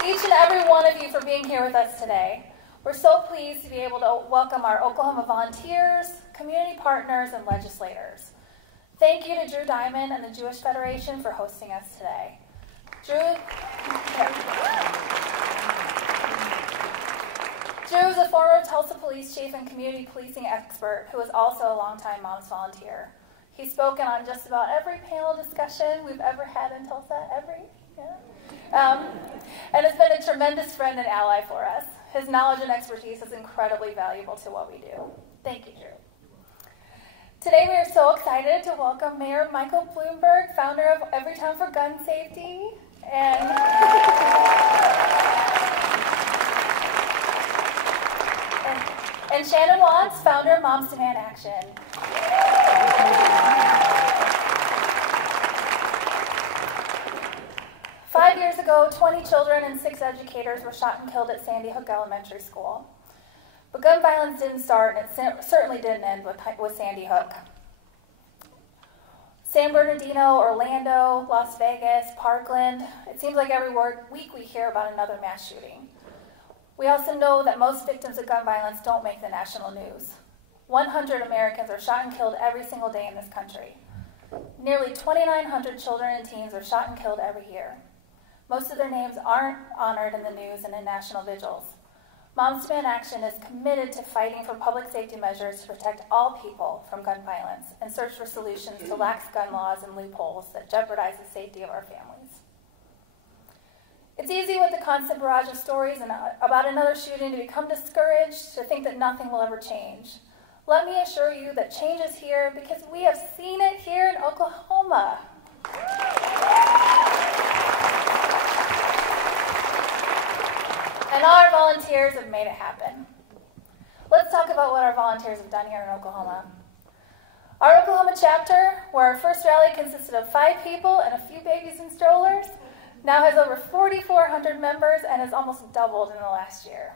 to each and every one of you for being here with us today. We're so pleased to be able to welcome our Oklahoma volunteers, community partners, and legislators. Thank you to Drew Diamond and the Jewish Federation for hosting us today. Drew is a former Tulsa police chief and community policing expert who is also a longtime Moms volunteer. He's spoken on just about every panel discussion we've ever had in Tulsa, and has been a tremendous friend and ally for us. His knowledge and expertise is incredibly valuable to what we do. Thank you, Drew. Today we are so excited to welcome Mayor Michael Bloomberg, founder of Everytown for Gun Safety, and Shannon Watts, founder of Moms Demand Action. 5 years ago, 20 children and 6 educators were shot and killed at Sandy Hook Elementary School. But gun violence didn't start, and it certainly didn't end with Sandy Hook. San Bernardino, Orlando, Las Vegas, Parkland, it seems like every week we hear about another mass shooting. We also know that most victims of gun violence don't make the national news. 100 Americans are shot and killed every single day in this country. Nearly 2,900 children and teens are shot and killed every year. Most of their names aren't honored in the news and in national vigils. Moms Demand Action is committed to fighting for public safety measures to protect all people from gun violence and search for solutions to lax gun laws and loopholes that jeopardize the safety of our families. It's easy with the constant barrage of stories about another shooting to become discouraged, to think that nothing will ever change. Let me assure you that change is here because we have seen it here in Oklahoma. And our volunteers have made it happen. Let's talk about what our volunteers have done here in Oklahoma. Our Oklahoma chapter, where our first rally consisted of 5 people and a few babies in strollers, now has over 4,400 members and has almost doubled in the last year.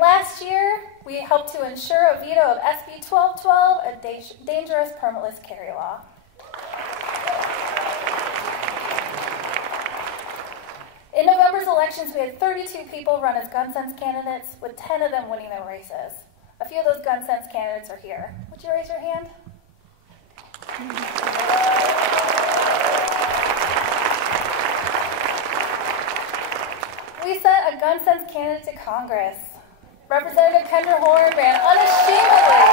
Last year, we helped to ensure a veto of SB 1212, a dangerous permitless carry law. In November's elections, we had 32 people run as gun sense candidates, with 10 of them winning their races. A few of those gun sense candidates are here. Would you raise your hand? We sent a gun sense candidate to Congress. Representative Kendra Horn ran unashamedly.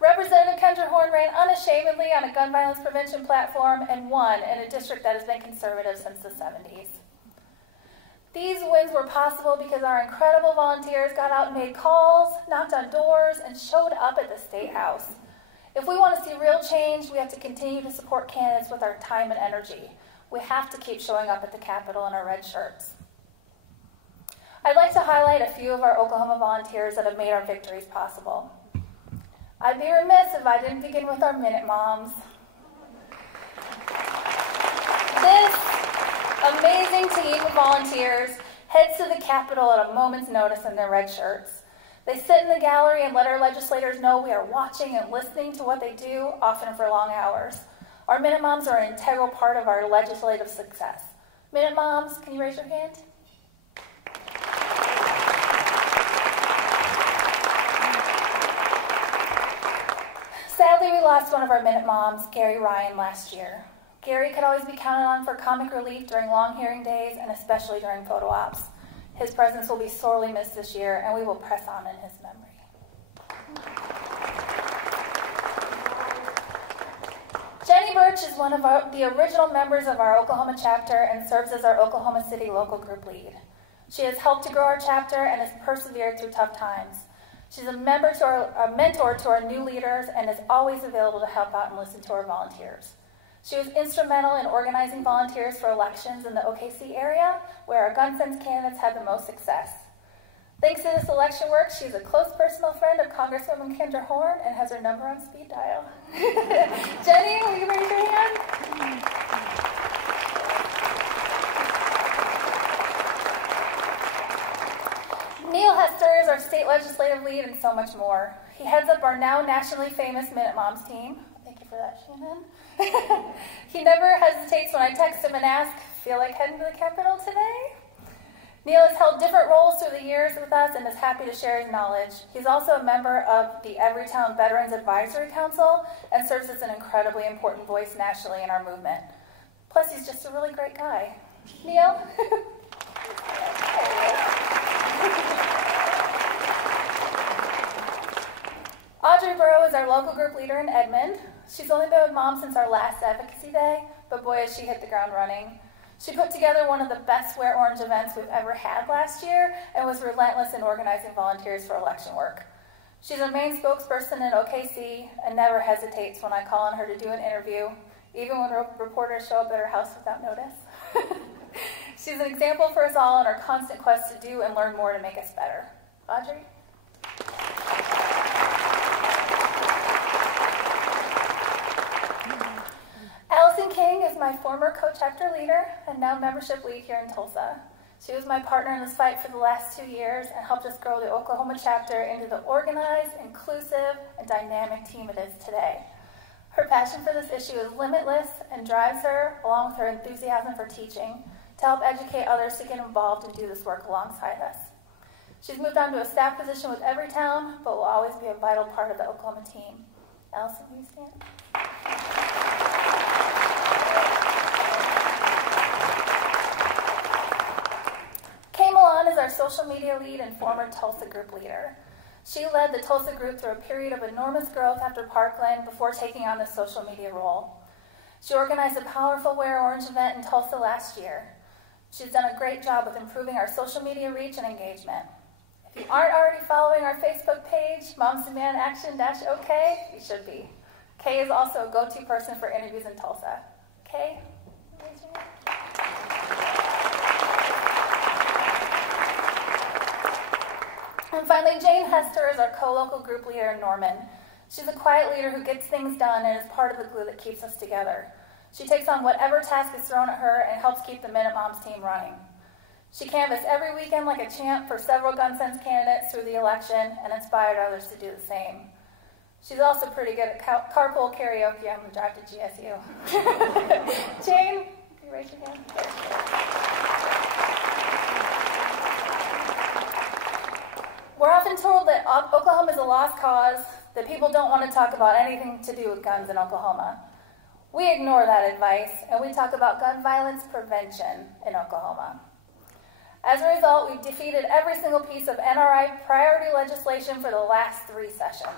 Representative Kendra Horn ran unashamedly on a gun violence prevention platform and won in a district that has been conservative since the 70s. These wins were possible because our incredible volunteers got out and made calls, knocked on doors, and showed up at the State House. If we want to see real change, we have to continue to support candidates with our time and energy. We have to keep showing up at the Capitol in our red shirts. I'd like to highlight a few of our Oklahoma volunteers that have made our victories possible. I'd be remiss if I didn't begin with our Minute Moms. This amazing team of volunteers heads to the Capitol at a moment's notice in their red shirts. They sit in the gallery and let our legislators know we are watching and listening to what they do, often for long hours. Our Minute Moms are an integral part of our legislative success. Minute Moms, can you raise your hand? Sadly, we lost one of our Minute Moms, Gary Ryan, last year. Gary could always be counted on for comic relief during long hearing days and especially during photo ops. His presence will be sorely missed this year, and we will press on in his memory. Jenny Burch is one of the original members of our Oklahoma chapter and serves as our Oklahoma City local group lead. She has helped to grow our chapter and has persevered through tough times. She's a mentor to our new leaders and is always available to help out and listen to our volunteers. She was instrumental in organizing volunteers for elections in the OKC area, where our gun sense candidates had the most success. Thanks to this election work, she's a close personal friend of Congresswoman Kendra Horn and has her number on speed dial. Jenny, will you raise your hand? Neal Hester is our state legislative lead and so much more. He heads up our now nationally famous Minute Moms team. Thank you for that, Shannon. He never hesitates when I text him and ask, feel like heading to the Capitol today? Neal has held different roles through the years with us and is happy to share his knowledge. He's also a member of the Everytown Veterans Advisory Council and serves as an incredibly important voice nationally in our movement. Plus, he's just a really great guy. Neal? Audrey Burrow is our local group leader in Edmond. She's only been with Mom since our last advocacy day, but boy, has she hit the ground running. She put together one of the best Wear Orange events we've ever had last year and was relentless in organizing volunteers for election work. She's our main spokesperson in OKC and never hesitates when I call on her to do an interview, even when reporters show up at her house without notice. She's an example for us all in our constant quest to do and learn more to make us better. Audrey? King is my former co-chapter leader and now membership lead here in Tulsa. She was my partner in this fight for the last 2 years and helped us grow the Oklahoma chapter into the organized, inclusive, and dynamic team it is today. Her passion for this issue is limitless and drives her, along with her enthusiasm for teaching, to help educate others to get involved and do this work alongside us. She's moved on to a staff position with Everytown, but will always be a vital part of the Oklahoma team. Allison, will you stand? Is our social media lead and former Tulsa group leader. She led the Tulsa group through a period of enormous growth after Parkland before taking on the social media role. She organized a powerful Wear Orange event in Tulsa last year. She's done a great job with improving our social media reach and engagement. If you aren't already following our Facebook page, Moms Demand Action-OK, you should be. Kay is also a go-to person for interviews in Tulsa. Kay, raise your hand. And finally, Neal Hester is our co-local group leader in Norman. She's a quiet leader who gets things done and is part of the glue that keeps us together. She takes on whatever task is thrown at her and helps keep the Minute Moms team running. She canvassed every weekend like a champ for several gun sense candidates through the election and inspired others to do the same. She's also pretty good at carpool karaoke on the drive to GSU. Jane, can you raise your hand? We're often told that Oklahoma is a lost cause, that people don't want to talk about anything to do with guns in Oklahoma. We ignore that advice, and we talk about gun violence prevention in Oklahoma. As a result, we've defeated every single piece of NRI priority legislation for the last 3 sessions.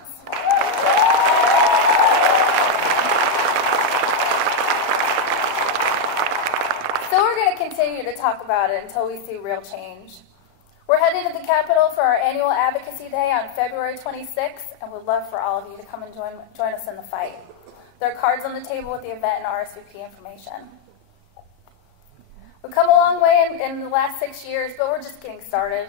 So we're going to continue to talk about it until we see real change. We're headed to the Capitol for our annual Advocacy Day on February 26th, and we'd love for all of you to come and join us in the fight. There are cards on the table with the event and RSVP information. We've come a long way in the last 6 years, but we're just getting started.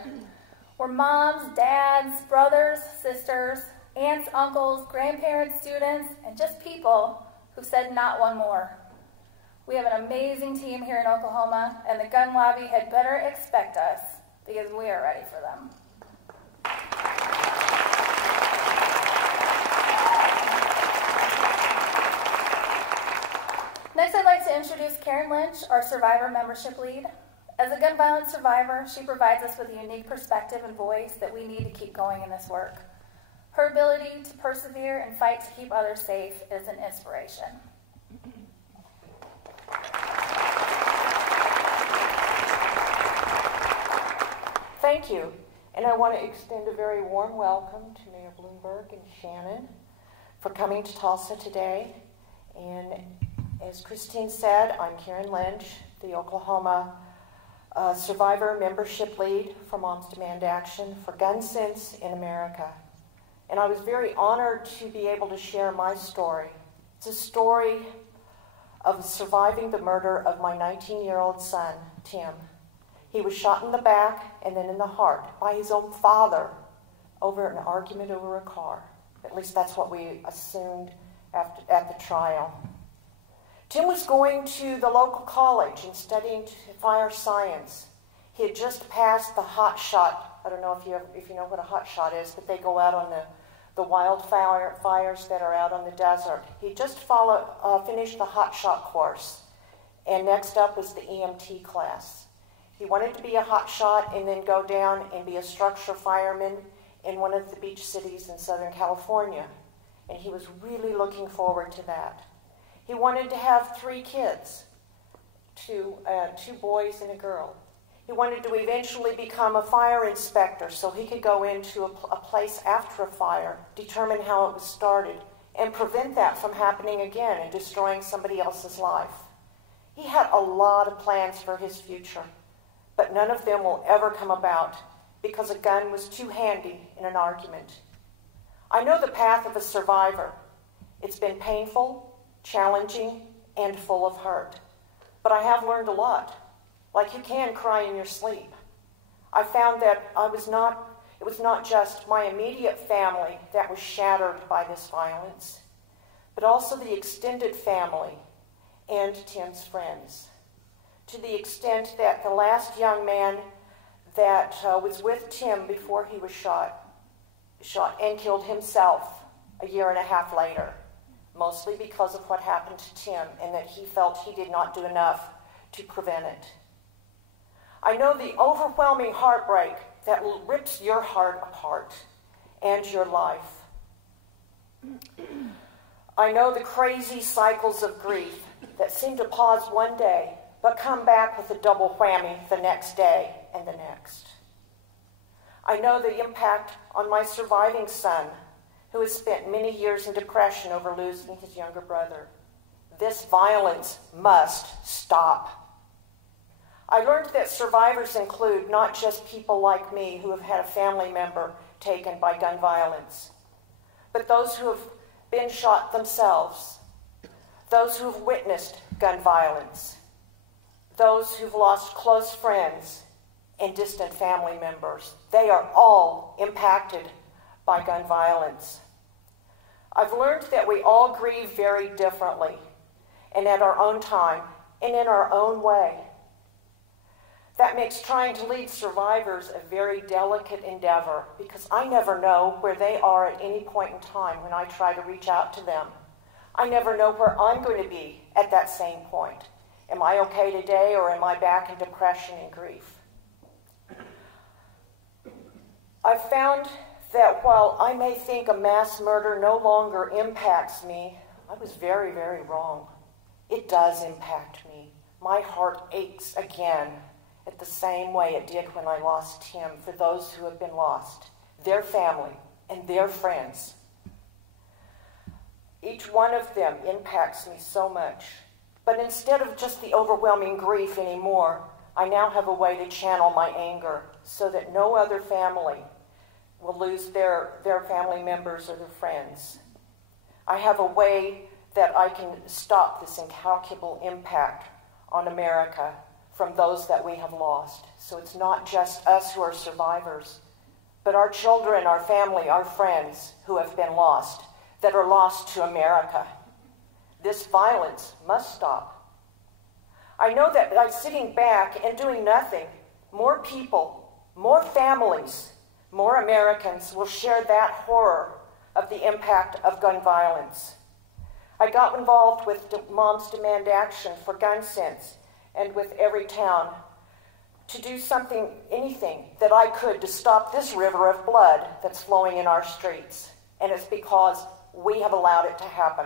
We're moms, dads, brothers, sisters, aunts, uncles, grandparents, students, and just people who've said not one more. We have an amazing team here in Oklahoma, and the gun lobby had better expect us, because we are ready for them. Next, I'd like to introduce Karen Lynch, our survivor membership lead. As a gun violence survivor, she provides us with a unique perspective and voice that we need to keep going in this work. Her ability to persevere and fight to keep others safe is an inspiration. Thank you, and I want to extend a very warm welcome to Mayor Bloomberg and Shannon for coming to Tulsa today. And as Christine said, I'm Karen Lynch, the Oklahoma Survivor Membership Lead for Moms Demand Action for Gun Sense in America. And I was very honored to be able to share my story. It's a story of surviving the murder of my 19-year-old son, Tim. He was shot in the back and then in the heart by his own father over an argument over a car. At least that's what we assumed at the trial. Tim was going to the local college and studying fire science. He had just passed the hot shot. I don't know if you know what a hot shot is, but they go out on the wildfires that are out on the desert. He just finished the hot shot course, and next up was the EMT class. He wanted to be a hot shot and then go down and be a structure fireman in one of the beach cities in Southern California, and he was really looking forward to that. He wanted to have 3 kids, two boys and a girl. He wanted to eventually become a fire inspector so he could go into a place after a fire, determine how it was started, and prevent that from happening again and destroying somebody else's life. He had a lot of plans for his future, but none of them will ever come about because a gun was too handy in an argument. I know the path of a survivor. It's been painful, challenging, and full of hurt. But I have learned a lot. Like you can cry in your sleep. I found that it was not just my immediate family that was shattered by this violence, but also the extended family and Tim's friends. To the extent that the last young man that was with Tim before he was shot and killed himself a year and a half later, mostly because of what happened to Tim and that he felt he did not do enough to prevent it. I know the overwhelming heartbreak that rips your heart apart and your life. I know the crazy cycles of grief that seem to pause one day but come back with a double whammy the next day and the next. I know the impact on my surviving son, who has spent many years in depression over losing his younger brother. This violence must stop. I learned that survivors include not just people like me who have had a family member taken by gun violence, but those who have been shot themselves, those who have witnessed gun violence, those who've lost close friends and distant family members. They are all impacted by gun violence. I've learned that we all grieve very differently and at our own time and in our own way. That makes trying to lead survivors a very delicate endeavor because I never know where they are at any point in time when I try to reach out to them. I never know where I'm going to be at that same point. Am I okay today, or am I back in depression and grief? I've found that while I may think a mass murder no longer impacts me, I was very, very wrong. It does impact me. My heart aches again at the same way it did when I lost Tim, for those who have been lost, their family, and their friends. Each one of them impacts me so much. But instead of just the overwhelming grief anymore, I now have a way to channel my anger so that no other family will lose their family members or their friends. I have a way that I can stop this incalculable impact on America from those that we have lost. So it's not just us who are survivors, but our children, our family, our friends who have been lost, that are lost to America. This violence must stop. I know that by sitting back and doing nothing, more people, more families, more Americans will share that horror of the impact of gun violence. I got involved with Moms Demand Action for gun sense and with Every Town to do something, anything that I could to stop this river of blood that's flowing in our streets. And it's because we have allowed it to happen.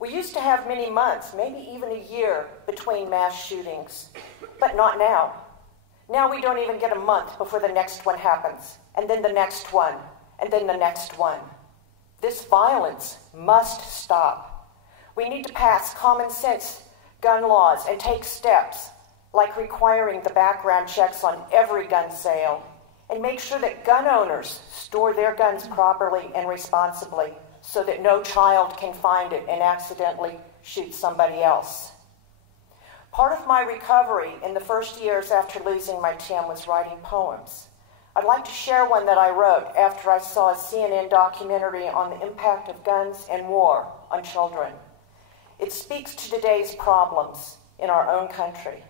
We used to have many months, maybe even a year, between mass shootings, but not now. Now we don't even get a month before the next one happens, and then the next one, and then the next one. This violence must stop. We need to pass common sense gun laws and take steps like requiring the background checks on every gun sale and make sure that gun owners store their guns properly and responsibly so that no child can find it and accidentally shoot somebody else. Part of my recovery in the first years after losing my Tim was writing poems. I'd like to share one that I wrote after I saw a CNN documentary on the impact of guns and war on children. It speaks to today's problems in our own country.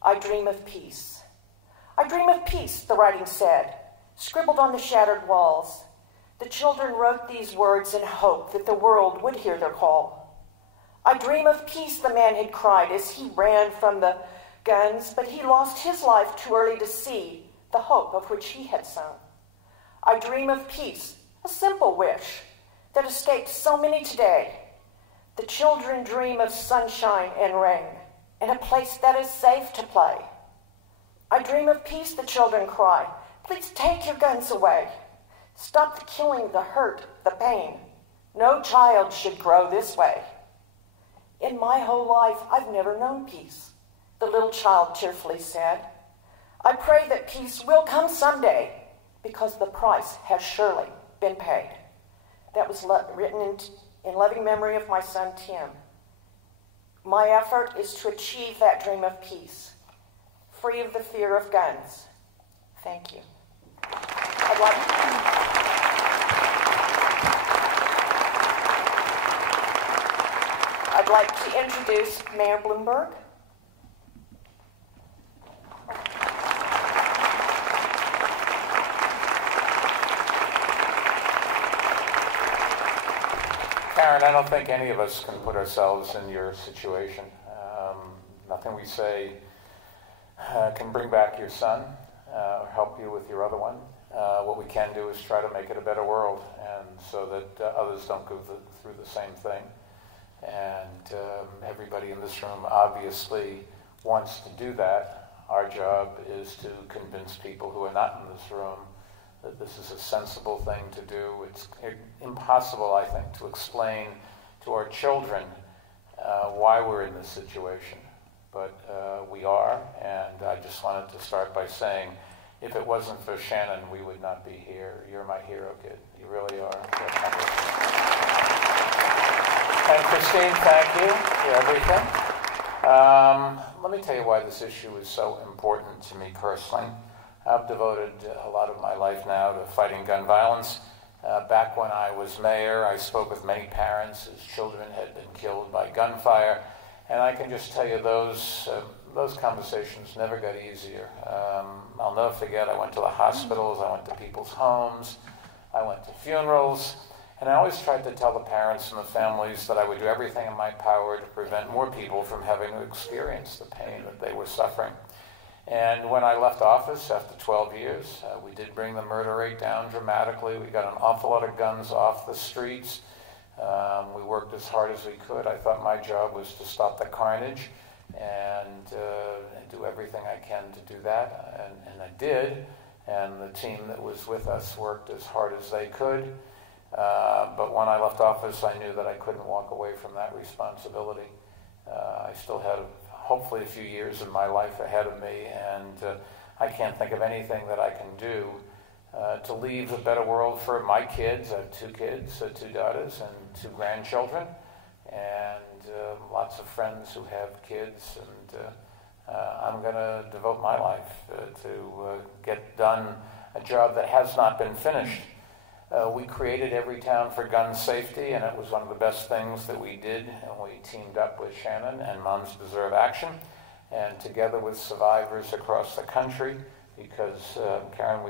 I dream of peace. I dream of peace, the writing said, scribbled on the shattered walls. The children wrote these words in hope that the world would hear their call. "I dream of peace," the man had cried as he ran from the guns, but he lost his life too early to see the hope of which he had sung. "I dream of peace," a simple wish that escaped so many today. The children dream of sunshine and rain and a place that is safe to play. "I dream of peace," the children cry. "Please take your guns away. Stop the killing, the hurt, the pain. No child should grow this way." "In my whole life, I've never known peace," the little child tearfully said. "I pray that peace will come someday, because the price has surely been paid." That was written in loving memory of my son, Tim. My effort is to achieve that dream of peace, free of the fear of guns. Thank you. I'd like to introduce Mayor Bloomberg. Karen, I don't think any of us can put ourselves in your situation. Nothing we say can bring back your son or help you with your other one. What we can do is try to make it a better world, and so that others don't go through the same thing. And everybody in this room obviously wants to do that. Our job is to convince people who are not in this room that this is a sensible thing to do. It's impossible, I think, to explain to our children why we're in this situation. But we are, and I just wanted to start by saying, if it wasn't for Shannon, we would not be here. You're my hero, kid. You really are. And Christine, thank you for everything. Let me tell you why this issue is so important to me personally. I've devoted a lot of my life now to fighting gun violence. Back when I was mayor, I spoke with many parents whose children had been killed by gunfire, and I can just tell you those conversations never got easier. I'll never forget, I went to the hospitals, I went to people's homes, I went to funerals, and I always tried to tell the parents and the families that I would do everything in my power to prevent more people from having to experience the pain that they were suffering. And when I left office after 12 years, we did bring the murder rate down dramatically. We got an awful lot of guns off the streets. We worked as hard as we could. I thought my job was to stop the carnage and do everything I can to do that. And I did. And the team that was with us worked as hard as they could. But when I left office, I knew that I couldn't walk away from that responsibility. I still had hopefully a few years of my life ahead of me, and I can't think of anything that I can do to leave a better world for my kids. I have 2 kids, 2 daughters, and 2 grandchildren, and lots of friends who have kids, and I'm going to devote my life to get done a job that has not been finished. We created Every Town for Gun Safety, and it was one of the best things that we did. And we teamed up with Shannon and Moms Deserve Action, and together with survivors across the country, because, Karen,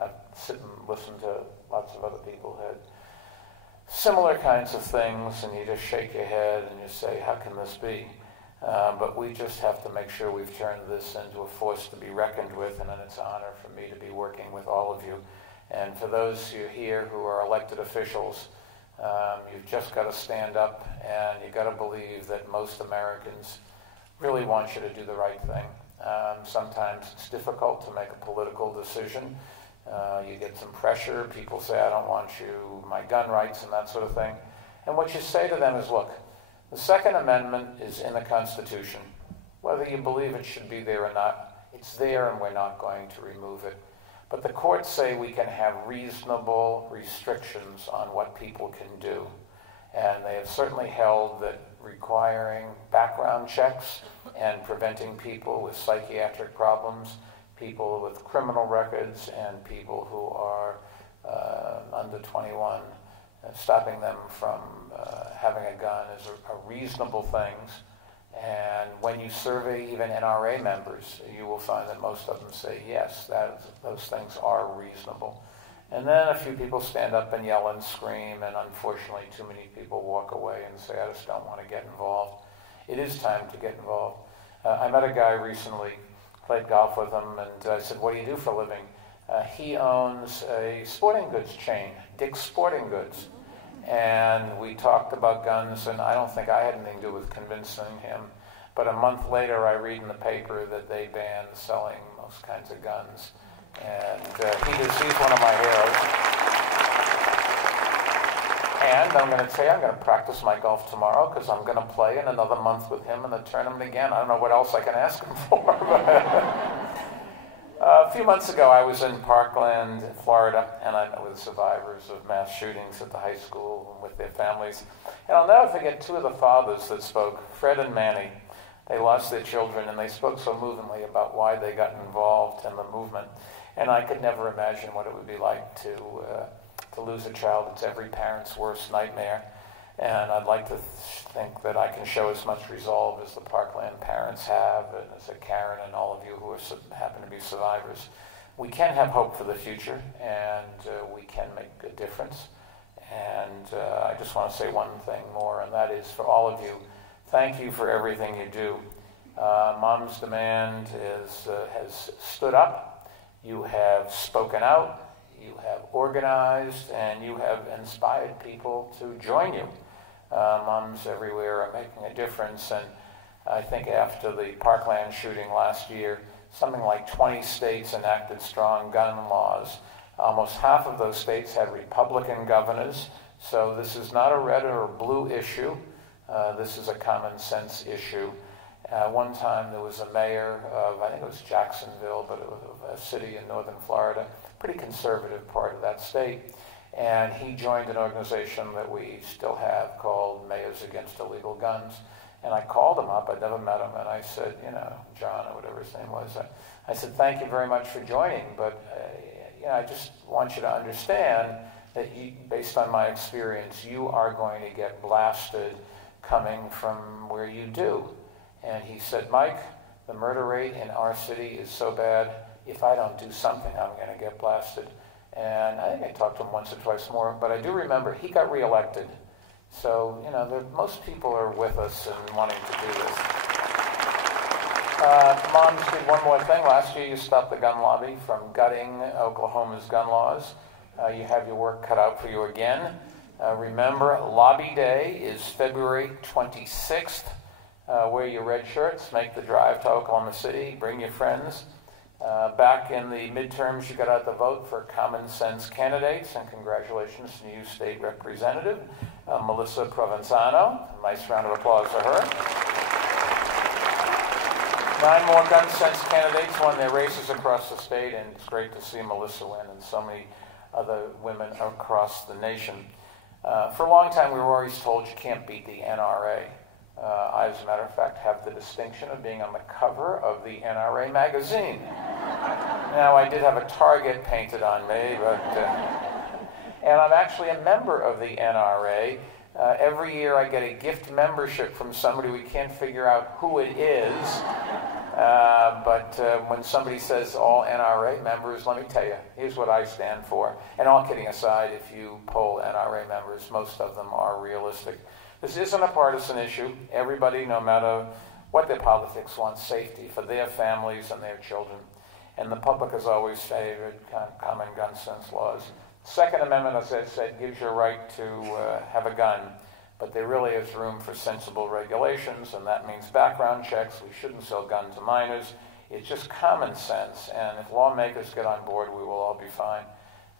I've sit and listened to lots of other people who had similar kinds of things, and you just shake your head and you say, how can this be? But we just have to make sure we've turned this into a force to be reckoned with, and it's an honor for me to be working with all of you. And for those who are here who are elected officials, you've just got to stand up, and you've got to believe that most Americans really want you to do the right thing. Sometimes it's difficult to make a political decision. You get some pressure. People say, I don't want my gun rights and that sort of thing. And what you say to them is, look, the Second Amendment is in the Constitution. Whether you believe it should be there or not, it's there, and we're not going to remove it. But the courts say we can have reasonable restrictions on what people can do. And they have certainly held that requiring background checks and preventing people with psychiatric problems, people with criminal records, and people who are under 21, stopping them from having a gun is a reasonable things. And when you survey even NRA members, you will find that most of them say, yes, those things are reasonable. And then a few people stand up and yell and scream, and unfortunately too many people walk away and say, I just don't want to get involved. It is time to get involved. I met a guy recently, played golf with him, and I said, what do you do for a living? He owns a sporting goods chain, Dick's Sporting Goods. And we talked about guns, and I don't think I had anything to do with convincing him. But a month later, I read in the paper that they banned selling most kinds of guns. And he's one of my heroes. And I'm going to tell you, I'm going to practice my golf tomorrow because I'm going to play in another month with him in the tournament again. I don't know what else I can ask him for. A few months ago, I was in Parkland, Florida, and I met with survivors of mass shootings at the high school with their families. And I'll never forget two of the fathers that spoke, Fred and Manny. They lost their children, and they spoke so movingly about why they got involved in the movement. And I could never imagine what it would be like to lose a child. It's every parent's worst nightmare. And I'd like to think that I can show as much resolve as the Parkland parents have, and as a Karen and all of you who happen to be survivors. We can have hope for the future, and we can make a difference. And I just want to say one thing more, and that is for all of you, thank you for everything you do. Moms Demand has stood up. You have spoken out. You have organized, and you have inspired people to join you. Moms everywhere are making a difference, and I think after the Parkland shooting last year, something like 20 states enacted strong gun laws. Almost half of those states had Republican governors, so this is not a red or a blue issue. This is a common sense issue. One time there was a mayor of, I think it was Jacksonville, but it was a city in northern Florida, pretty conservative part of that state. And he joined an organization that we still have called Mayors Against Illegal Guns. And I called him up, I'd never met him, and I said, John or whatever his name was, I said, thank you very much for joining, but I just want you to understand that based on my experience, you are going to get blasted coming from where you do. And he said, Mike, the murder rate in our city is so bad, if I don't do something, I'm going to get blasted. And I think I talked to him once or twice more, but I do remember he got reelected. So, most people are with us and wanting to do this. Moms did one more thing. Last year you stopped the gun lobby from gutting Oklahoma's gun laws. You have your work cut out for you again. Remember, Lobby Day is February 26th. Wear your red shirts, make the drive to Oklahoma City, bring your friends. Back in the midterms, you got out the vote for common sense candidates, and congratulations to new state representative, Melissa Provenzano. A nice round of applause for her. 9 more gun sense candidates won their races across the state, and it's great to see Melissa win and so many other women across the nation. For a long time, we were always told you can't beat the NRA. I, as a matter of fact, have the distinction of being on the cover of the NRA magazine. Now, I did have a target painted on me, and I'm actually a member of the NRA. Every year I get a gift membership from somebody. We can't figure out who it is, but when somebody says all NRA members, let me tell you, here's what I stand for. And all kidding aside, if you poll NRA members, most of them are realistic. This isn't a partisan issue. Everybody, no matter what their politics, wants safety for their families and their children. And the public has always favored common gun sense laws. Second Amendment, as I said, gives you a right to have a gun, but there really is room for sensible regulations, and that means background checks. We shouldn't sell gun to minors. It's just common sense, and if lawmakers get on board, we will all be fine.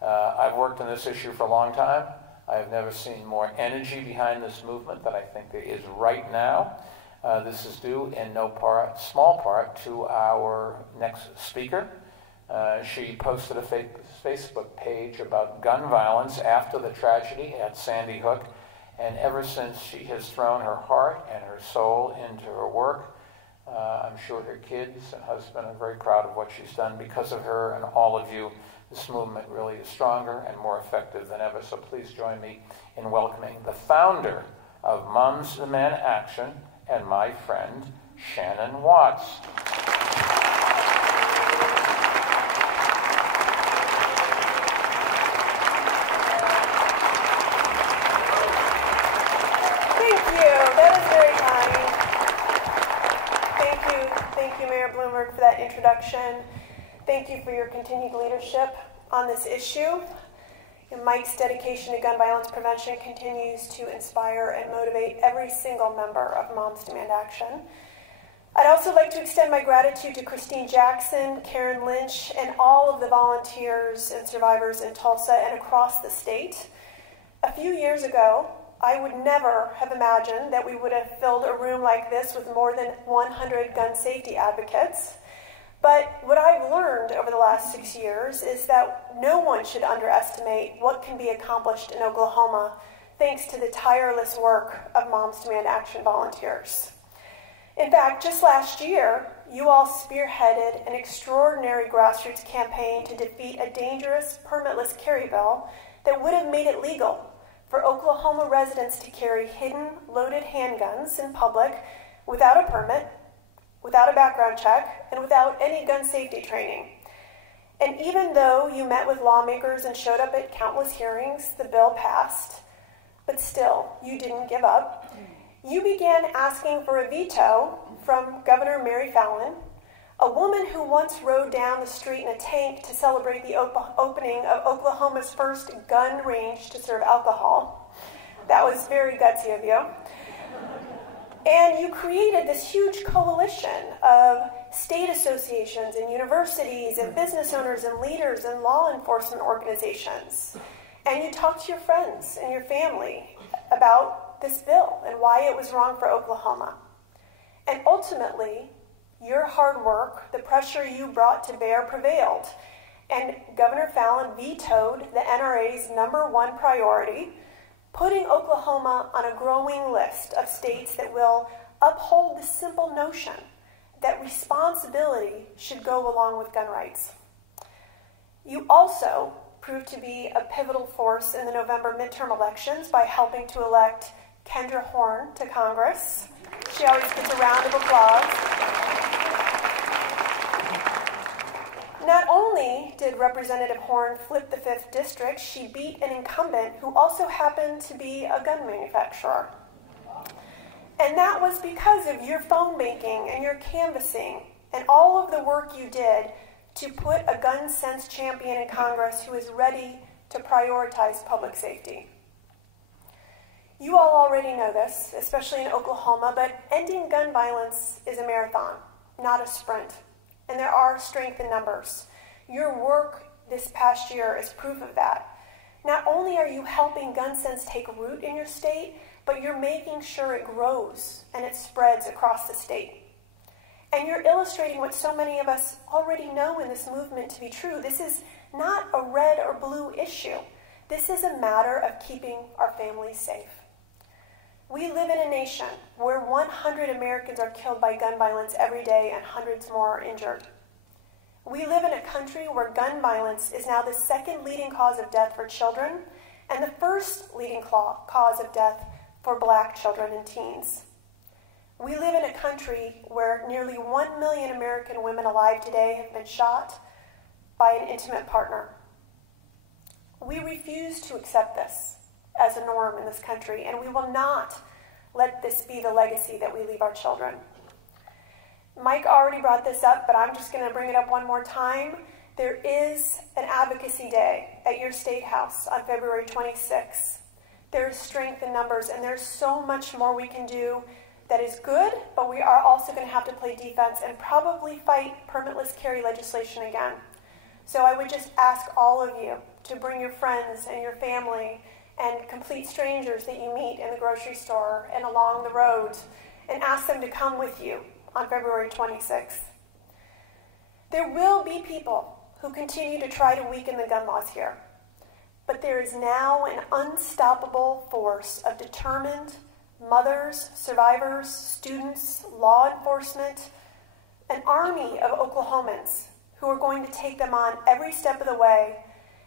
I've worked on this issue for a long time. I have never seen more energy behind this movement than I think there is right now. This is due in no part, small part, to our next speaker. She posted a Facebook page about gun violence after the tragedy at Sandy Hook, and ever since she has thrown her heart and her soul into her work. I'm sure her kids and husband are very proud of what she's done. Because of her and all of you, this movement really is stronger and more effective than ever. So please join me in welcoming the founder of Moms Demand Action and my friend, Shannon Watts. Bloomberg, for that introduction. Thank you for your continued leadership on this issue. And Mike's dedication to gun violence prevention continues to inspire and motivate every single member of Moms Demand Action. I'd also like to extend my gratitude to Christine Jackson, Karen Lynch, and all of the volunteers and survivors in Tulsa and across the state. A few years ago, I would never have imagined that we would have filled a room like this with more than 100 gun safety advocates. But what I've learned over the last 6 years is that no one should underestimate what can be accomplished in Oklahoma thanks to the tireless work of Moms Demand Action volunteers. In fact, just last year, you all spearheaded an extraordinary grassroots campaign to defeat a dangerous permitless carry bill that would have made it legal for Oklahoma residents to carry hidden, loaded handguns in public without a permit, without a background check, and without any gun safety training. And even though you met with lawmakers and showed up at countless hearings, the bill passed, but still, you didn't give up. You began asking for a veto from Governor Mary Fallin, a woman who once rode down the street in a tank to celebrate the opening of Oklahoma's first gun range to serve alcohol. That was very gutsy of you. And you created this huge coalition of state associations and universities and business owners and leaders and law enforcement organizations. And you talked to your friends and your family about this bill and why it was wrong for Oklahoma. And ultimately, your hard work, the pressure you brought to bear prevailed. And Governor Fallin vetoed the NRA's #1 priority, putting Oklahoma on a growing list of states that will uphold the simple notion that responsibility should go along with gun rights. You also proved to be a pivotal force in the November midterm elections by helping to elect Kendra Horn to Congress. She always gets a round of applause. Not only did Representative Horn flip the 5th District, she beat an incumbent who also happened to be a gun manufacturer. And that was because of your phone banking and your canvassing and all of the work you did to put a gun sense champion in Congress who is ready to prioritize public safety. You all already know this, especially in Oklahoma, but ending gun violence is a marathon, not a sprint. And there are strength in numbers. Your work this past year is proof of that. Not only are you helping gun sense take root in your state, but you're making sure it grows and it spreads across the state. And you're illustrating what so many of us already know in this movement to be true. This is not a red or blue issue. This is a matter of keeping our families safe. We live in a nation where 100 Americans are killed by gun violence every day and hundreds more are injured. We live in a country where gun violence is now the second leading cause of death for children and the first leading cause of death for Black children and teens. We live in a country where nearly 1 million American women alive today have been shot by an intimate partner. We refuse to accept this as a norm in this country, and we will not let this be the legacy that we leave our children. Mike already brought this up, but I'm just going to bring it up one more time. There is an advocacy day at your state house on February 26th. There is strength in numbers, and there's so much more we can do that is good, but we are also going to have to play defense and probably fight permitless carry legislation again. So I would just ask all of you to bring your friends and your family and complete strangers that you meet in the grocery store and along the road, and ask them to come with you on February 26th. There will be people who continue to try to weaken the gun laws here, but there is now an unstoppable force of determined mothers, survivors, students, law enforcement, an army of Oklahomans who are going to take them on every step of the way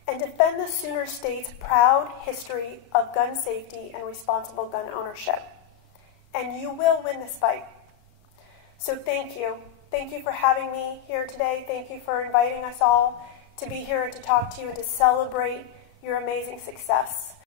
and defend the Sooner State's proud history of gun safety and responsible gun ownership. And you will win this fight. So thank you. Thank you for having me here today. Thank you for inviting us all to be here to talk to you and to celebrate your amazing success.